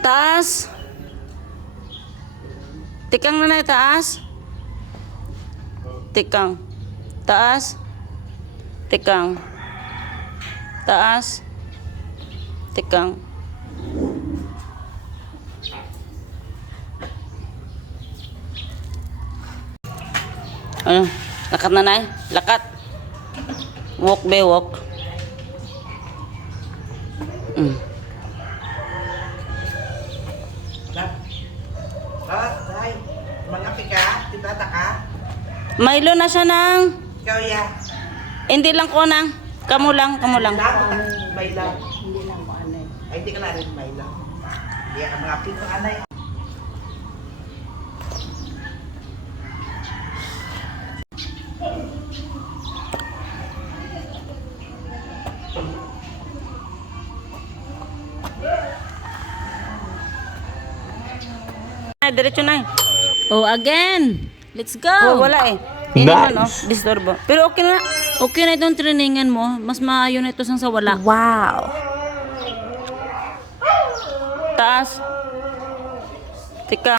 Taas. Tikang nanay, taas. Tikang. Taas. Tikang. Taas. Tikang. Ano? Lakat nanay. Lakat. Walk be walk. Ay, mangapi ka? Titata ka? Milo na siya nang. Ikaw ya? Hindi lang ko nang. Kamu lang, kamu lang. May lang. Hindi lang mo anay. Ay, hindi ka na rin may lang. Hindi ka mangapi ka anay. Ay, diretso na. Oh, again. Let's go. Oh, wala eh. Hindi naman, oh. Disturbo. Pero okay na. Okay na itong trainingan mo. Mas maayo na ito sang sa wala. Wow. Taas. Tika.